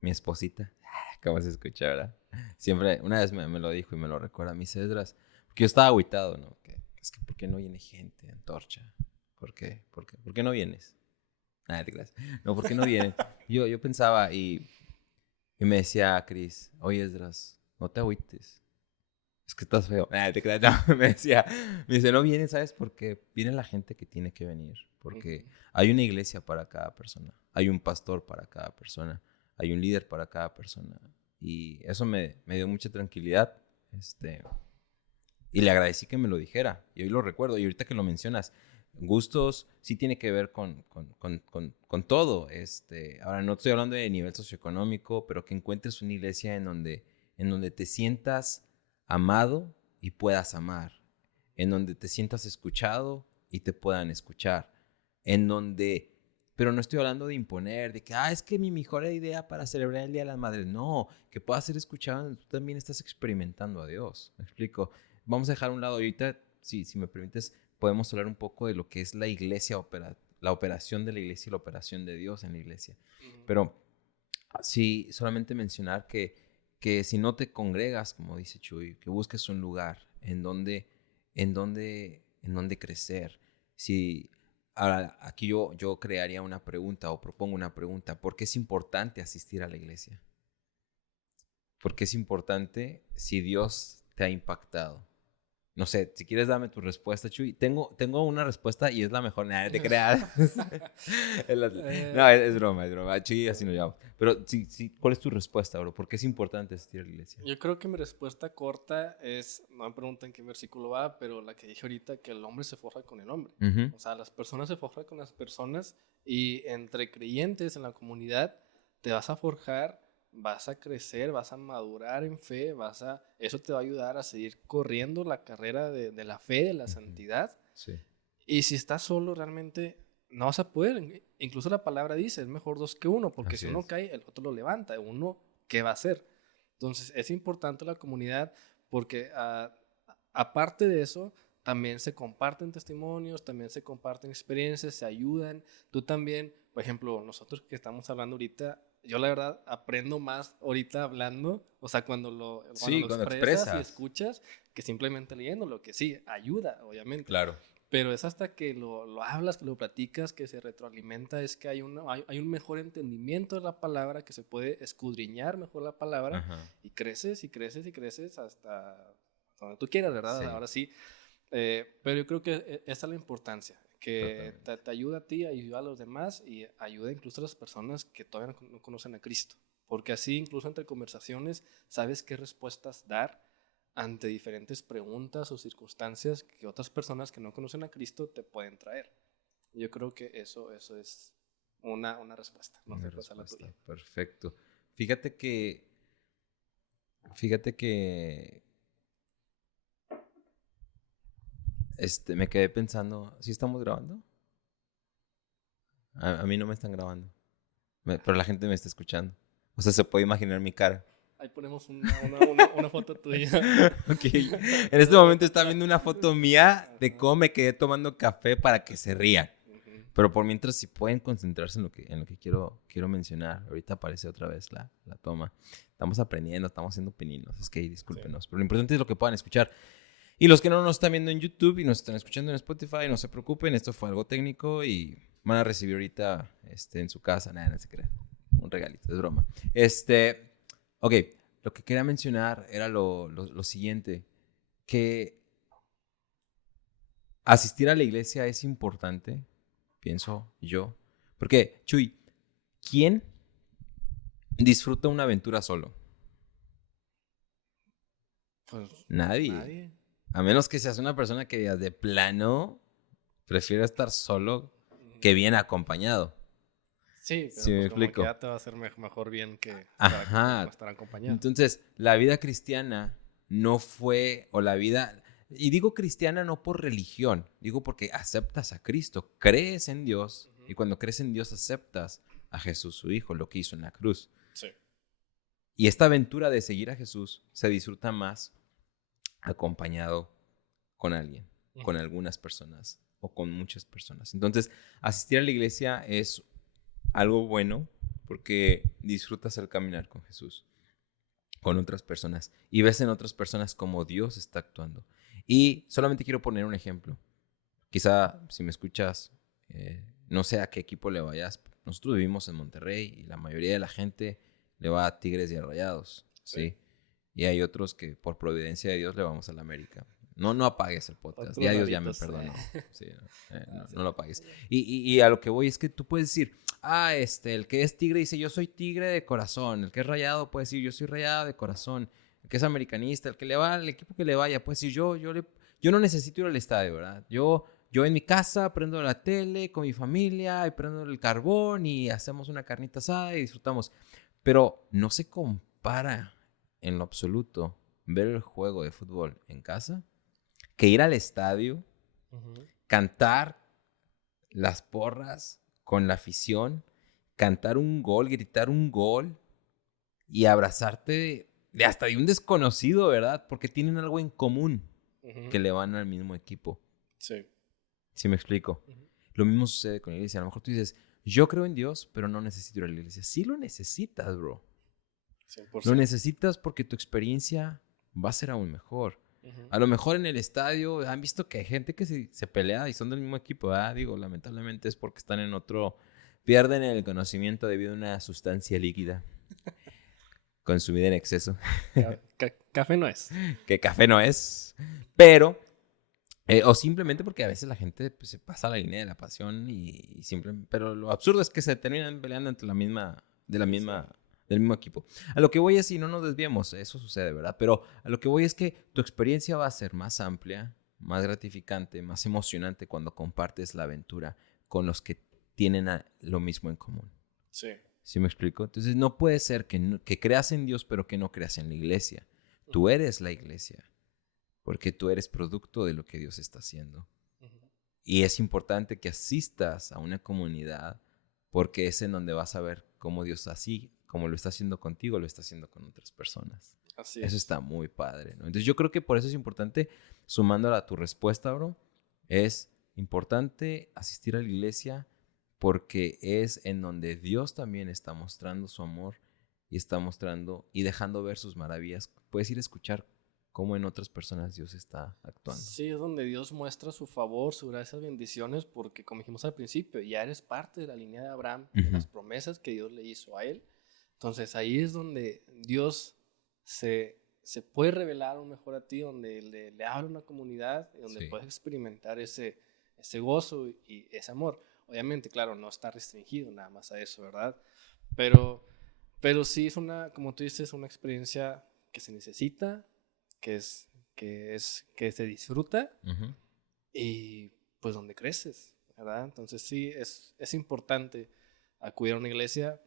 mi esposita, acabas de escuchar, ¿verdad? Siempre, una vez me lo dijo y me lo recuerda, mis Esdras, porque yo estaba agüitado, ¿no? Es que, ¿por qué no viene gente, Antorcha? ¿Por qué? ¿Por qué no vienes? Nada, te creas. No, ¿por qué no vienen? Yo pensaba y me decía Cris, oye, Esdras, no te agüites. Es que estás feo. Nada, te creas. No, me dice, no vienen, ¿sabes? Porque viene la gente que tiene que venir. Porque hay una iglesia para cada persona. Hay un pastor para cada persona. Hay un líder para cada persona. Y eso me dio mucha tranquilidad. Y le agradecí que me lo dijera. Y hoy lo recuerdo. Y ahorita que lo mencionas, gustos sí tiene que ver con todo. Ahora, no estoy hablando de nivel socioeconómico, pero que encuentres una iglesia en donde te sientas amado y puedas amar. En donde te sientas escuchado y te puedan escuchar. Pero no estoy hablando de imponer, de que, es que mi mejor idea para celebrar el Día de las Madres. No, que puedas ser escuchado donde tú también estás experimentando a Dios. ¿Me explico? Vamos a dejar a un lado, ahorita, si me permites, podemos hablar un poco de lo que es la iglesia, la operación de la iglesia y la operación de Dios en la iglesia. Pero sí, solamente mencionar que si no te congregas, como dice Chuy, que busques un lugar en donde crecer. Ahora, aquí yo crearía una pregunta o propongo una pregunta. ¿Por qué es importante asistir a la iglesia? ¿Por qué es importante si Dios te ha impactado? No sé, si quieres dame tu respuesta, Chuy. Tengo una respuesta y es la mejor. Nada, te creas. No, es broma, es broma. Chuy, así nos llamamos. Pero sí, sí, ¿cuál es tu respuesta, bro? ¿Por qué es importante asistir a la iglesia? Yo creo que mi respuesta corta es, no me preguntan qué versículo va, pero la que dije ahorita, que el hombre se forja con el hombre. Ujú. O sea, las personas se forjan con las personas y entre creyentes en la comunidad te vas a forjar, vas a crecer, vas a madurar en fe, eso te va a ayudar a seguir corriendo la carrera de la fe, de la santidad. Sí. Y si estás solo, realmente no vas a poder. Incluso la palabra dice, es mejor dos que uno, porque Así si uno es. cae, el otro lo levanta. Uno, ¿qué va a hacer? Entonces, es importante la comunidad porque aparte de eso, también se comparten testimonios, también se comparten experiencias, se ayudan. Tú también, por ejemplo, nosotros que estamos hablando ahorita, yo la verdad aprendo más ahorita hablando, o sea, cuando Sí, lo cuando expresas y expresas. escuchas, que simplemente leyendo, lo que sí, ayuda, obviamente. Claro. Pero es hasta que lo hablas, que lo platicas, que se retroalimenta, es que hay un mejor entendimiento de la palabra, que se puede escudriñar mejor la palabra, Ajá. y creces y creces y creces hasta donde tú quieras, ¿verdad? Sí, Ahora sí. Pero yo creo que esa es la importancia, que totalmente. te ayuda a ti, ayuda a los demás y ayuda incluso a las personas que todavía no conocen a Cristo. Porque así, incluso entre conversaciones, sabes qué respuestas dar ante diferentes preguntas o circunstancias que otras personas que no conocen a Cristo te pueden traer. Yo creo que eso es una respuesta. No sé Una cuál es la respuesta. tuya. Perfecto. Fíjate que. Fíjate que. Me quedé pensando. ¿Sí estamos grabando? A mí no me están grabando. Pero la gente me está escuchando. O sea, se puede imaginar mi cara. Ahí ponemos una foto tuya. Ok. En este momento están viendo una foto mía de cómo me quedé tomando café para que se rían. Ujú. Pero por mientras, si pueden concentrarse en lo que quiero mencionar. Ahorita aparece otra vez la toma. Estamos aprendiendo, estamos haciendo pininos. Es que discúlpenos. Sí. Pero lo importante es lo que puedan escuchar. Y los que no nos están viendo en YouTube y nos están escuchando en Spotify, no se preocupen. Esto fue algo técnico y van a recibir ahorita en su casa. Nada, no se crean. Un regalito, es broma. Ok, lo que quería mencionar era lo siguiente. Que asistir a la iglesia es importante, pienso yo. Porque, Chuy, ¿quién disfruta una aventura solo? Pues Nadie. nadie. A menos que seas una persona que digas de plano prefiero estar solo que bien acompañado. Sí, ¿Sí pero me pues como que explico? ya te va a hacer mejor bien que Ajá. estar acompañado. Entonces, la vida cristiana no fue, o la vida, y digo cristiana no por religión, digo porque aceptas a Cristo, crees en Dios, y Ujú. cuando crees en Dios aceptas a Jesús, su Hijo, lo que hizo en la cruz. Sí. Y esta aventura de seguir a Jesús se disfruta más acompañado con alguien, con Ujú. algunas personas o con muchas personas. Entonces, asistir a la iglesia es algo bueno porque disfrutas el caminar con Jesús, con otras personas y ves en otras personas cómo Dios está actuando. Y solamente quiero poner un ejemplo. Quizá si me escuchas, no sé a qué equipo le vayas. Nosotros vivimos en Monterrey y la mayoría de la gente le va a Tigres y a Rayados, Sí. ¿sí? Y hay otros que por providencia de Dios le vamos a la América. No apagues el podcast. Otros Ya Dios ya me raritos. perdonó. Sí, Ah, sí. no lo apagues. Y a lo que voy es que tú puedes decir, el que es tigre dice, yo soy tigre de corazón. El que es rayado puede decir, yo soy rayado de corazón. El que es americanista, el que le va al equipo que le vaya, puede decir, yo no necesito ir al estadio, ¿verdad? Yo en mi casa prendo la tele con mi familia y prendo el carbón y hacemos una carnita asada y disfrutamos. Pero no se compara en lo absoluto ver el juego de fútbol en casa que ir al estadio, Ujú. cantar las porras con la afición, cantar un gol, gritar un gol y abrazarte de hasta de un desconocido, ¿verdad? Porque tienen algo en común Ujú. que le van al mismo equipo. Sí. ¿Sí me explico? Ujú. Lo mismo sucede con la iglesia. A lo mejor tú dices, yo creo en Dios, pero no necesito ir a la iglesia. Sí lo necesitas, bro. Lo 100%. necesitas porque tu experiencia va a ser aún mejor. Ujú. A lo mejor en el estadio han visto que hay gente que se pelea y son del mismo equipo, ¿verdad? Digo, lamentablemente es porque están en otro, pierden el conocimiento debido a una sustancia líquida. consumida en exceso. Café no es. Que café no es, pero, o simplemente porque a veces la gente pues, se pasa la línea de la pasión y siempre, pero lo absurdo es que se terminan peleando entre del mismo equipo. A lo que voy es, y no nos desviemos, eso sucede, ¿verdad? Pero a lo que voy es que tu experiencia va a ser más amplia, más gratificante, más emocionante cuando compartes la aventura con los que tienen lo mismo en común. Sí. ¿Sí me explico? Entonces no puede ser que creas en Dios pero que no creas en la iglesia. Tú eres la iglesia porque tú eres producto de lo que Dios está haciendo. Y es importante que asistas a una comunidad porque es en donde vas a ver cómo Dios así, como lo está haciendo contigo, lo está haciendo con otras personas. Así Eso es. está muy padre, ¿no? Entonces yo creo que por eso es importante, sumando a tu respuesta, bro, es importante asistir a la iglesia porque es en donde Dios también está mostrando su amor y está mostrando y dejando ver sus maravillas. Puedes ir a escuchar cómo en otras personas Dios está actuando. Sí, es donde Dios muestra su favor, su gracia, bendiciones, porque como dijimos al principio, ya eres parte de la línea de Abraham, de las promesas que Dios le hizo a él. Entonces ahí es donde Dios se puede revelar aún mejor a ti, donde le habla a una comunidad, donde Sí. puedes experimentar ese gozo y ese amor. Obviamente, claro, no está restringido nada más a eso, ¿verdad? Pero sí es como tú dices, una experiencia que se necesita, que se disfruta y pues donde creces, ¿verdad? Entonces sí, es importante acudir a una iglesia,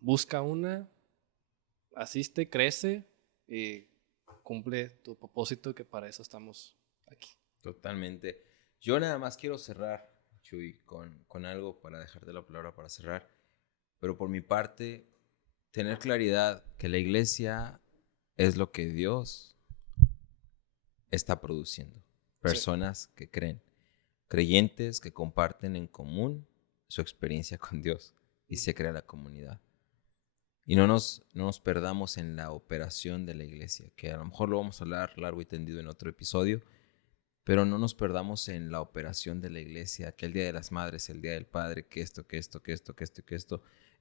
busca una, asiste, crece y cumple tu propósito, que para eso estamos aquí. Totalmente. Yo nada más quiero cerrar, Chuy, con algo para dejarte la palabra para cerrar. Pero por mi parte, tener claridad que la iglesia es lo que Dios está produciendo. Sí. Personas que creen, creyentes que comparten en común su experiencia con Dios y se crea la comunidad. Y no nos perdamos en la operación de la iglesia, que a lo mejor lo vamos a hablar largo y tendido en otro episodio, pero no nos perdamos en la operación de la iglesia, que el Día de las Madres, el Día del Padre, que esto.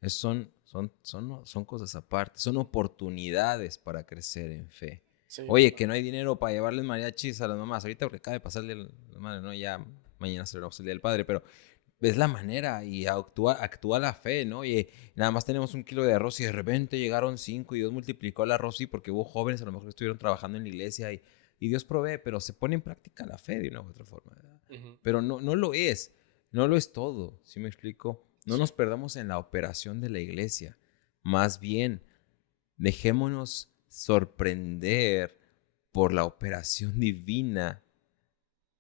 Son cosas aparte, son oportunidades para crecer en fe. Sí, Oye, que claro. no hay dinero para llevarles mariachis a las mamás, ahorita porque acaba de pasarle a la madre, ¿no? Ya mañana celebramos el Día del Padre, pero es la manera y actúa la fe, ¿no? Y nada más tenemos 1 kilo de arroz y de repente llegaron 5 y Dios multiplicó el arroz y porque hubo jóvenes a lo mejor que estuvieron trabajando en la iglesia y Dios provee, pero se pone en práctica la fe de una u otra forma, ¿verdad? Pero no lo es todo, ¿sí me explico? No Sí. nos perdamos en la operación de la iglesia, más bien dejémonos sorprender por la operación divina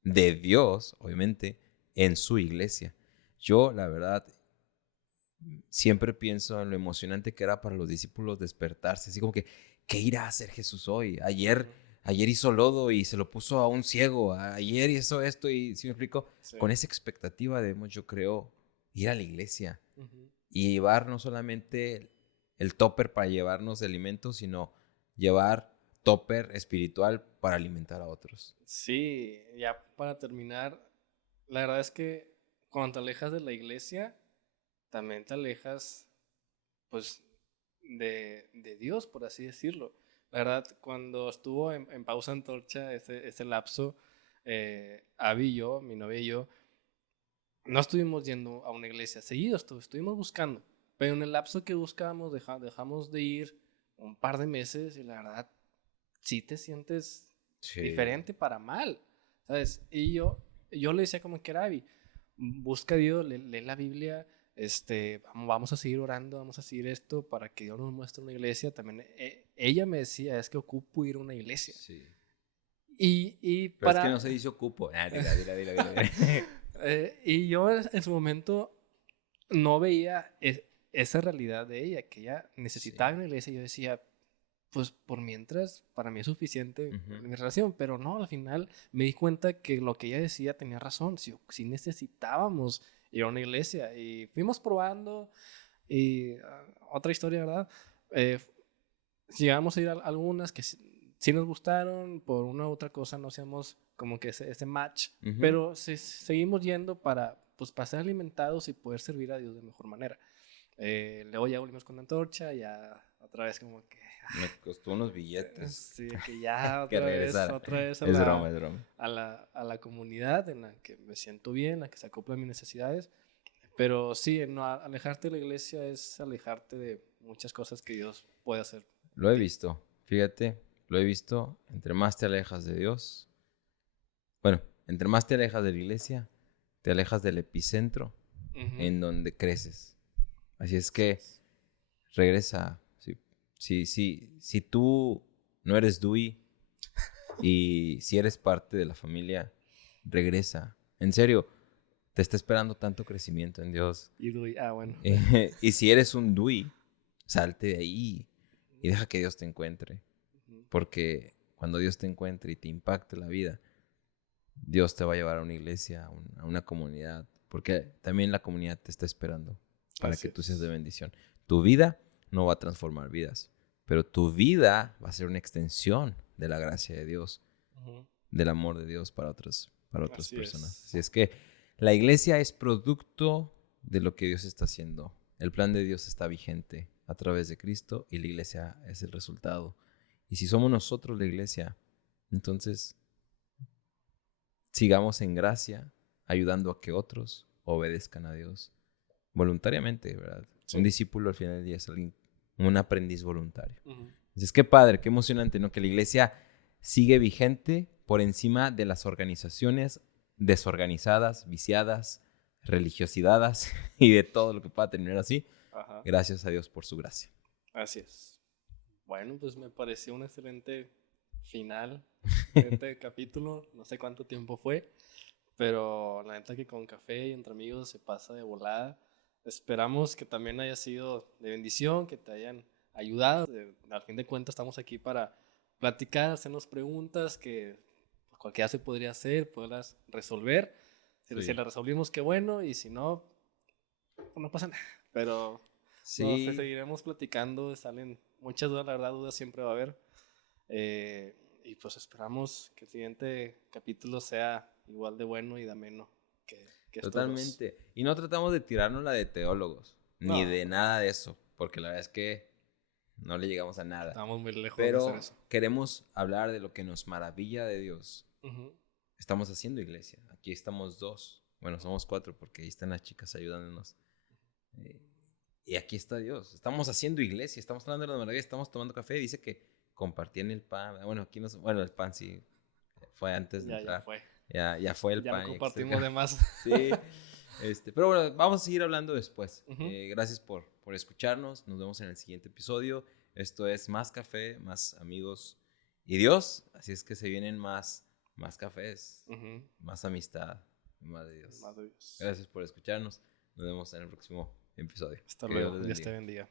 de Dios, obviamente, en su iglesia. Yo, la verdad, siempre pienso en lo emocionante que era para los discípulos despertarse, así como que, ¿qué irá a hacer Jesús hoy? Ayer hizo lodo y se lo puso a un ciego, ayer hizo esto y, ¿sí me explico? Sí. Con esa expectativa debemos, yo creo, ir a la iglesia Uh-huh. y llevar no solamente el topper para llevarnos de alimentos, sino llevar topper espiritual para alimentar a otros. Sí, ya para terminar, la verdad es que cuando te alejas de la iglesia, también te alejas, pues, de Dios, por así decirlo. La verdad, cuando estuvo en pausa antorcha, ese lapso, Abby y yo, mi novia y yo, no estuvimos yendo a una iglesia seguido, estuvimos buscando, pero en el lapso que buscábamos dejamos de ir un par de meses y la verdad, sí te sientes diferente para mal, ¿sabes? Y yo le decía como que era Abby, busca a Dios, lee la Biblia, vamos a seguir orando, vamos a seguir esto para que Dios nos muestre una iglesia. También ella me decía, es que ocupo ir a una iglesia. Sí. Y Pero es que para... no se dice ocupo. Dila. y yo en su momento no veía esa realidad de ella, que ella necesitaba una iglesia. Yo decía, pues por mientras, para mí es suficiente mi relación, pero no, al final me di cuenta que lo que ella decía tenía razón, si necesitábamos ir a una iglesia y fuimos probando y otra historia, ¿verdad? Llegamos a ir a algunas que sí nos gustaron, por una u otra cosa no hacíamos como que ese match, pero seguimos yendo pues, para ser alimentados y poder servir a Dios de mejor manera. Luego ya volvimos con la antorcha, ya otra vez como que, Me costó unos billetes. sí, que ya Que regresara. otra vez Es broma, es broma. a la comunidad en la que me siento bien, en la que se acopla a mis necesidades. Pero sí, no, alejarte de la iglesia es alejarte de muchas cosas que Dios puede hacer. Lo he visto, fíjate, lo he visto. Entre más te alejas de Dios, bueno, entre más te alejas de la iglesia, te alejas del epicentro en donde creces. Así es que regresa. Si tú no eres DUI y si eres parte de la familia, regresa. En serio, te está esperando tanto crecimiento en Dios. Y DUI, bueno. Y si eres un DUI, salte de ahí y deja que Dios te encuentre. Porque cuando Dios te encuentre y te impacte la vida, Dios te va a llevar a una iglesia, a una comunidad. Porque también la comunidad te está esperando para Así que tú es. seas de bendición. Tu vida no va a transformar vidas, pero tu vida va a ser una extensión de la gracia de Dios, del amor de Dios para otras Así personas. es. Así es que la iglesia es producto de lo que Dios está haciendo. El plan de Dios está vigente a través de Cristo y la iglesia es el resultado. Y si somos nosotros la iglesia, entonces sigamos en gracia, ayudando a que otros obedezcan a Dios voluntariamente, ¿verdad? Sí. Un discípulo al final del día es un aprendiz voluntario. Entonces, qué padre, qué emocionante, ¿no? Que la iglesia sigue vigente por encima de las organizaciones desorganizadas, viciadas, religiosidades y de todo lo que pueda terminar así. Ajá. Gracias a Dios por su gracia. Así es. Bueno, pues me pareció un excelente final de este capítulo. No sé cuánto tiempo fue, pero la neta que con café y entre amigos se pasa de volada. Esperamos que también haya sido de bendición, que te hayan ayudado. Al fin de cuentas estamos aquí para platicar, hacernos preguntas que cualquiera se podría hacer, poderlas resolver. Si Sí. las resolvimos, qué bueno, y si no, pues no pasa nada. Pero Sí. no sé, seguiremos platicando, salen muchas dudas, la verdad, dudas siempre va a haber. Y pues esperamos que el siguiente capítulo sea igual de bueno y de ameno que estos dos. Totalmente. Y no tratamos de tirarnos la de teólogos, ni No. de nada de eso, porque la verdad es que no le llegamos a nada. Estamos muy lejos de Pero hacer eso. queremos hablar de lo que nos maravilla de Dios. Estamos haciendo iglesia. Aquí estamos 2. Bueno, somos 4 porque ahí están las chicas ayudándonos. Y aquí está Dios. Estamos haciendo iglesia. Estamos hablando de la maravilla. Estamos tomando café. Dice que compartían el pan. Bueno, aquí no. Bueno, el pan sí fue antes de entrar. Ya fue el pan. Ya compartimos de más. Sí. Pero bueno, vamos a seguir hablando después. Gracias por escucharnos. Nos vemos en el siguiente episodio. Esto es Más Café, Más Amigos y Dios. Así es que se vienen más cafés, más amistad, más de Dios. Más de Dios. Gracias por escucharnos. Nos vemos en el próximo episodio. Hasta luego. Dios te bendiga.